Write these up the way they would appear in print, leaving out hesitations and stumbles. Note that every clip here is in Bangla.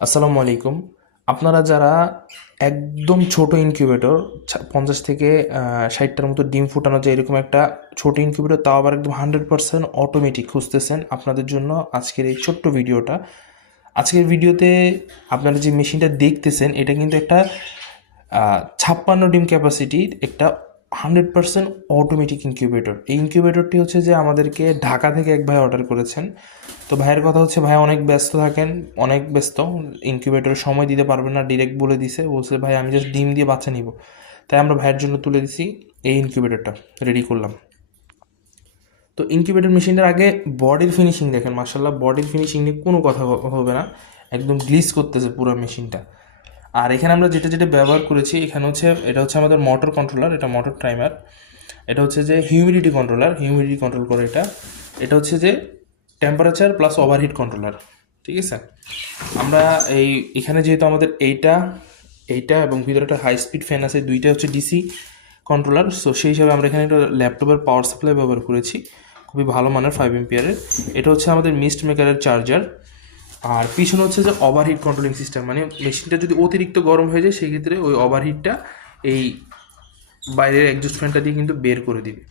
আসসালামু আলাইকুম। আপনারা যারা একদম ছোট ইনকিউবেটর 50 থেকে 60টার মতো ডিম ফুটানো যায় এরকম একটা ছোট ইনকিউবেটর, তাও আবার একদম 100% অটোমেটিক খুঁজতেছেন, আপনাদের জন্য আজকের এই ছোট্ট ভিডিওটা। আজকের ভিডিওতে আপনারা যে মেশিনটা দেখতেছেন এটা কিন্তু একটা 56 ডিম ক্যাপাসিটির একটা 100% অটোমেটিক ইনকিউবেটর। এই ইনকিউবেটরটি হচ্ছে যে আমাদেরকে ঢাকা থেকে এক ভাই অর্ডার করেছেন। তো ভাইয়ের কথা হচ্ছে ভাই অনেক ব্যস্ত থাকেন, অনেক ব্যস্ত, ইনকিউবেটরে সময় দিতে পারবেন না, ডিরেক্ট বলছে ভাই আমি জাস্ট ডিম দিয়ে বাচ্চা নিব। তাই আমরা ভাইয়ের জন্য তুলে দিছি, এই ইনকিউবেটরটা রেডি করলাম। তো ইনকিউবেটর মেশিনটার আগে বডির ফিনিশিং দেখেন, মার্শাল্লাহ বডির ফিনিশিং নিয়ে কোনো কথা হবে না, একদম গ্লিজ করতেছে পুরো মেশিনটা। আর এখানে আমরা যেটা যেটা ব্যবহার করেছি, এখানে হচ্ছে এটা হচ্ছে আমাদের মোটর কন্ট্রোলার, এটা মোটর টাইমার। এটা হচ্ছে যে হিউমিডিটি কন্ট্রোলার, হিউমিডিটি কন্ট্রোল করে এটা। এটা হচ্ছে যে টেম্পারেচার প্লাস ওভারহিট কন্ট্রোলার, ঠিক আছে। আমরা এখানে যেহেতু আমাদের এইটা এবং ভিতরে একটা হাই স্পিড ফ্যান আছে, দুইটা হচ্ছে ডিসি কন্ট্রোলার। সো সেই হিসাবে আমরা এখানে একটা ল্যাপটপের পাওয়ার সাপ্লাই ব্যবহার করেছি, খুবই ভালো মানের 5 এম্পিয়ারের। এটা হচ্ছে আমাদের মিস্ট মেকারের চার্জার। আর পিছনে হচ্ছে যে ওভারহিট কন্ট্রোলিং সিস্টেম, মানে মেশিনটা যদি অতিরিক্ত গরম হয়ে যায় সেই ক্ষেত্রে ওই ওভারহিটটা এই বাইরের এক্সস্ট ফ্যানটা দিয়ে কিন্তু বের করে দিবে।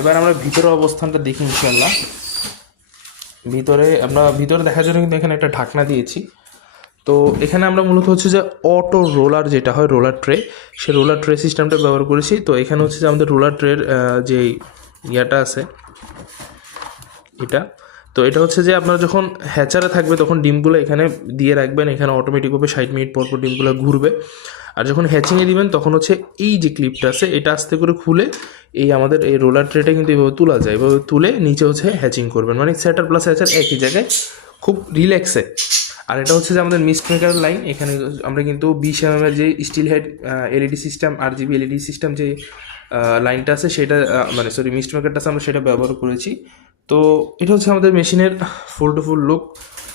এবার আমরা ভিতরের অবস্থানটা দেখি ইনশাল্লাহ। ভিতরে দেখার জন্য কিন্তু এখানে একটা ঢাকনা দিয়েছি। তো এখানে আমরা মূলত হচ্ছে যে অটো রোলার, যেটা হয় রোলার ট্রে, সেই রোলার ট্রে সিস্টেমটা ব্যবহার করেছি। তো এখানে হচ্ছে যে আমাদের রোলার ট্রের যে ইয়াটা আছে এটা, তো এটা হচ্ছে যে আপনারা যখন হ্যাচারে থাকবে তখন ডিমগুলো এখানে দিয়ে রাখবেন, এখানে অটোমেটিকভাবে 60 মিনিট পর পর ডিমগুলো ঘুরবে। আর যখন হ্যাচিংয়ে দিবেন তখন হচ্ছে এই যে ক্লিপটা আছে এটা আস্তে করে খুলে এই আমাদের এই রোলার ট্রেটা কিন্তু এভাবে তোলা যায়, এভাবে তুলে নিচে হচ্ছে হ্যাচিং করবেন, মানে সেটার প্লাস হ্যাচার একই জায়গায়, খুব রিল্যাক্সে। আর এটা হচ্ছে যে আমাদের মিস্ট মেকার লাইন, এখানে আমরা কিন্তু 20 mm এর যে steel head LED system, RGB LED system যে লাইনটা আছে সেটা, মানে সরি মিস্ট মেকারটা আছে, আমরা সেটা ব্যবহার করেছি। তো এটা হচ্ছে আমাদের মেশিনের ফুল টু ফুল লুক।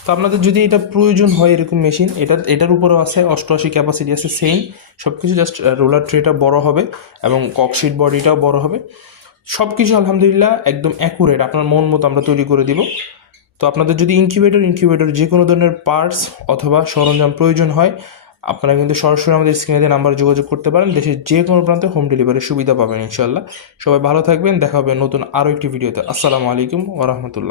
তো আপনাদের যদি এটা প্রয়োজন হয় এরকম মেশিন, এটার উপরেও আছে 88 ক্যাপাসিটি আছে, সেম সব কিছু, জাস্ট রোলার ট্রেটা বড় হবে এবং ককশিট বডিটাও বড় হবে। সব কিছু আলহামদুলিল্লাহ একদম অ্যাকুরেট, আপনার মন মতো আমরা তৈরি করে দিব। তো আপনাদের যদি ইনকিউবেটর যে কোনো ধরনের পার্টস অথবা সরঞ্জাম প্রয়োজন হয়, আপনারা কিন্তু সরাসরি আমাদের স্ক্রিনে দিয়ে নাম্বার যোগাযোগ করতে পারেন। দেশের যে কোনো প্রান্তে হোম ডেলিভারির সুবিধা পাবেন ইনশাল্লাহ। সবাই ভালো থাকবেন, দেখা হবে নতুন আরও একটি ভিডিওতে। আসসালামু আলাইকুম ওয়া রাহমাতুল্লাহ।